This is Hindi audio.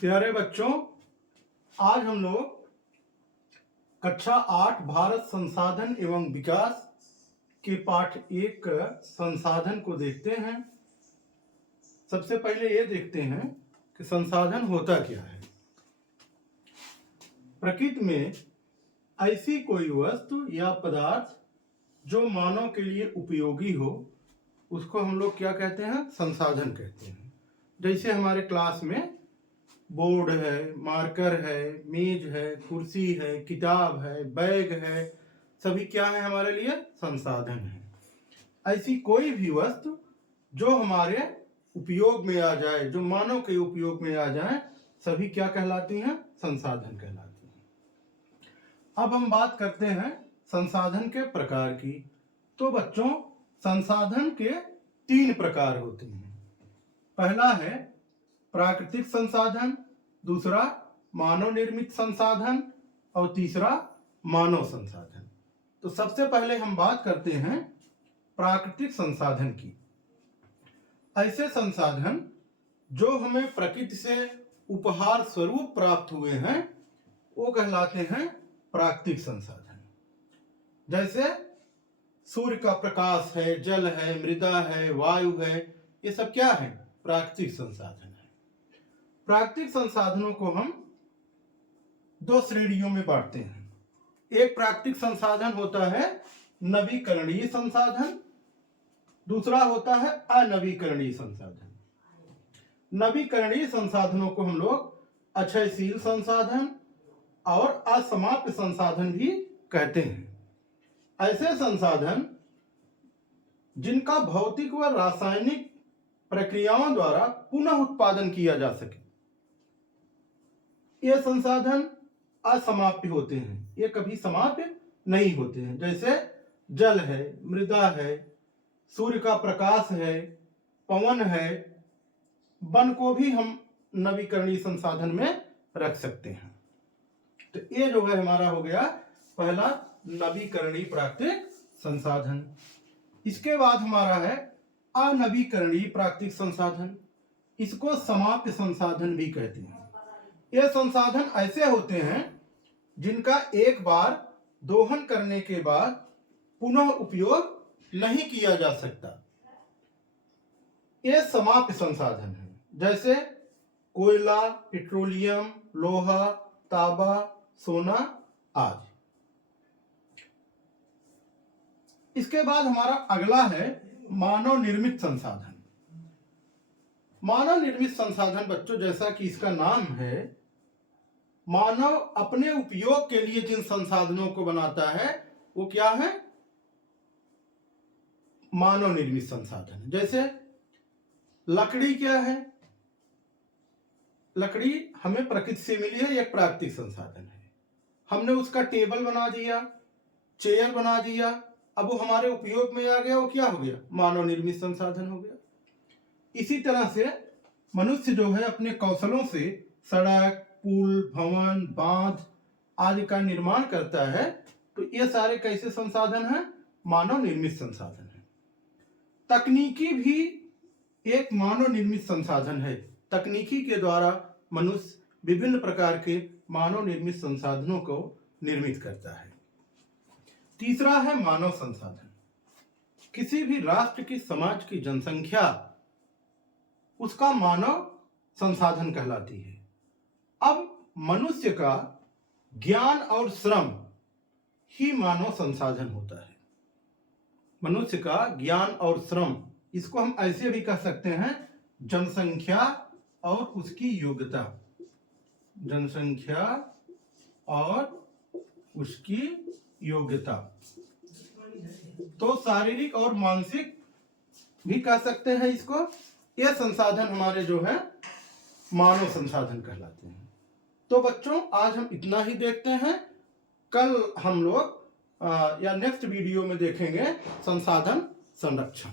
प्यारे बच्चों, आज हम लोग कक्षा 8 भारत संसाधन एवं विकास के पाठ 1 संसाधन को देखते हैं। सबसे पहले ये देखते हैं कि संसाधन होता क्या है। प्रकृति में ऐसी कोई वस्तु या पदार्थ जो मानव के लिए उपयोगी हो, उसको हम लोग क्या कहते हैं? संसाधन कहते हैं। जैसे हमारे क्लास में बोर्ड है, मार्कर है, मेज है, कुर्सी है, किताब है, बैग है, सभी क्या है हमारे लिए? संसाधन है। ऐसी कोई भी वस्तु जो हमारे उपयोग में आ जाए, जो मानव के उपयोग में आ जाए, सभी क्या कहलाती हैं? संसाधन कहलाती हैं। अब हम बात करते हैं संसाधन के प्रकार की। तो बच्चों, संसाधन के 3 प्रकार होते हैं। पहला है प्राकृतिक संसाधन, दूसरा मानव निर्मित संसाधन और तीसरा मानव संसाधन। तो सबसे पहले हम बात करते हैं प्राकृतिक संसाधन की। ऐसे संसाधन जो हमें प्रकृति से उपहार स्वरूप प्राप्त हुए हैं, वो कहलाते हैं प्राकृतिक संसाधन। जैसे सूर्य का प्रकाश है, जल है, मृदा है, वायु है, ये सब क्या है? प्राकृतिक संसाधन है। प्राकृतिक संसाधनों को हम 2 श्रेणियों में बांटते हैं। एक प्राकृतिक संसाधन होता है नवीकरणीय संसाधन, दूसरा होता है अनवीकरणीय संसाधन। नवीकरणीय संसाधनों को हम लोग अक्षयशील संसाधन और असमाप्त संसाधन भी कहते हैं। ऐसे संसाधन जिनका भौतिक व रासायनिक प्रक्रियाओं द्वारा पुनः उत्पादन किया जा सके, ये संसाधन असमाप्य होते हैं, ये कभी समाप्य नहीं होते हैं। जैसे जल है, मृदा है, सूर्य का प्रकाश है, पवन है, वन को भी हम नवीकरणीय संसाधन में रख सकते हैं। तो ये जो है हमारा हो गया पहला नवीकरणीय प्राकृतिक संसाधन। इसके बाद हमारा है अनवीकरणीय प्राकृतिक संसाधन। इसको समाप्य संसाधन भी कहते हैं। ये संसाधन ऐसे होते हैं जिनका एक बार दोहन करने के बाद पुनः उपयोग नहीं किया जा सकता। ये समाप्य संसाधन है। जैसे कोयला, पेट्रोलियम, लोहा, तांबा, सोना आदि। इसके बाद हमारा अगला है मानव निर्मित संसाधन। मानव निर्मित संसाधन बच्चों, जैसा कि इसका नाम है, मानव अपने उपयोग के लिए जिन संसाधनों को बनाता है वो क्या है? मानव निर्मित संसाधन। जैसे लकड़ी क्या है? लकड़ी हमें प्रकृति से मिली है, एक प्राकृतिक संसाधन है। हमने उसका टेबल बना दिया, चेयर बना दिया, अब वो हमारे उपयोग में आ गया, वो क्या हो गया? मानव निर्मित संसाधन हो गया। इसी तरह से मनुष्य जो है अपने कौशलों से सड़क, पुल, भवन, बांध आदि का निर्माण करता है, तो ये सारे कैसे संसाधन हैं? मानव निर्मित संसाधन है। तकनीकी भी एक मानव निर्मित संसाधन है। तकनीकी के द्वारा मनुष्य विभिन्न प्रकार के मानव निर्मित संसाधनों को निर्मित करता है। तीसरा है मानव संसाधन। किसी भी राष्ट्र की, समाज की जनसंख्या उसका मानव संसाधन कहलाती है। अब मनुष्य का ज्ञान और श्रम ही मानव संसाधन होता है। मनुष्य का ज्ञान और श्रम, इसको हम ऐसे भी कह सकते हैं जनसंख्या और उसकी योग्यता। जनसंख्या और उसकी योग्यता। तो शारीरिक और मानसिक भी कह सकते हैं इसको। ये संसाधन हमारे जो है मानव संसाधन कहलाते हैं। तो बच्चों, आज हम इतना ही देखते हैं। कल हम लोग या नेक्स्ट वीडियो में देखेंगे संसाधन संरक्षण।